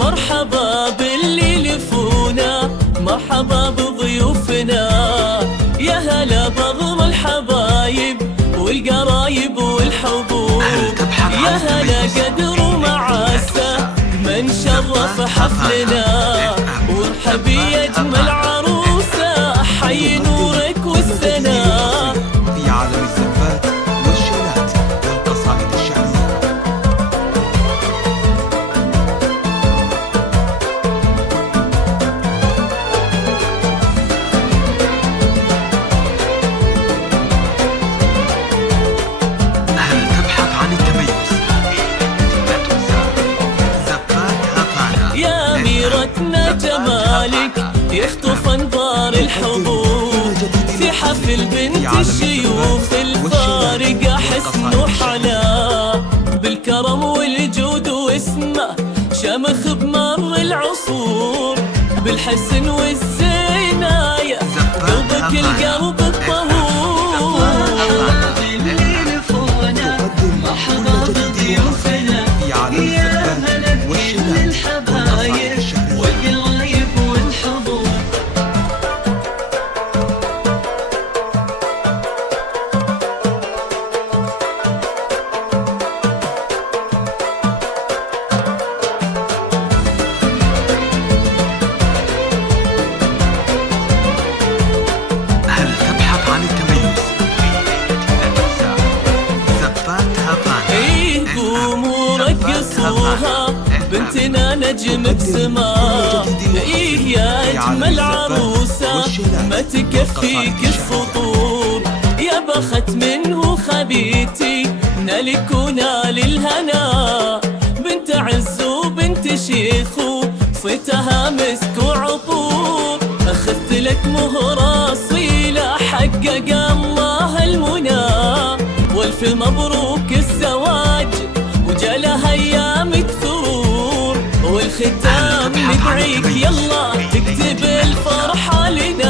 مرحبا باللي لفونا، مرحبا بضيوفنا، يا هلا بغم الحبايب والقرايب والحبوب، يا هلا قدر ومعاسة من شرف حفلنا، وارحبي يا اجمل عروسة حي نورك والسنا. في عالم الزفات والشيلات والقصائد الشعرية. هل تبحث عن التميز؟ لا تنسى زفات هفانا. يا أميرتنا جمالك يخطف أنظار الحضور، في حفل بنت الشيوخ الفارقة حسن وحلا، بالكرم والجود واسمه شمخ بمر العصور، بالحسن والزيناية قلبك القلب الطهور. مرحبا بضيوفنا، يا هلا بكل الحبايب والقرايب والحضور. هل تبحث عن التميز؟ لا تنسى زفات هفانا. ايه قوموا رقصوها بنتنا نجم بسما، ايه يا اجمل عروسة ما تكفيك السطور، يا بخت منه خبيتي نالك ونال الهنا، بنت عز وبنت شيخ صيتها مسك وعطور، اخذت لك مهرة اصيلة حقق الله المنى، والف مبروك الزواج وجالها ايامك ثرور، والختام ندعيك يلا تكتب الفرحة لنا.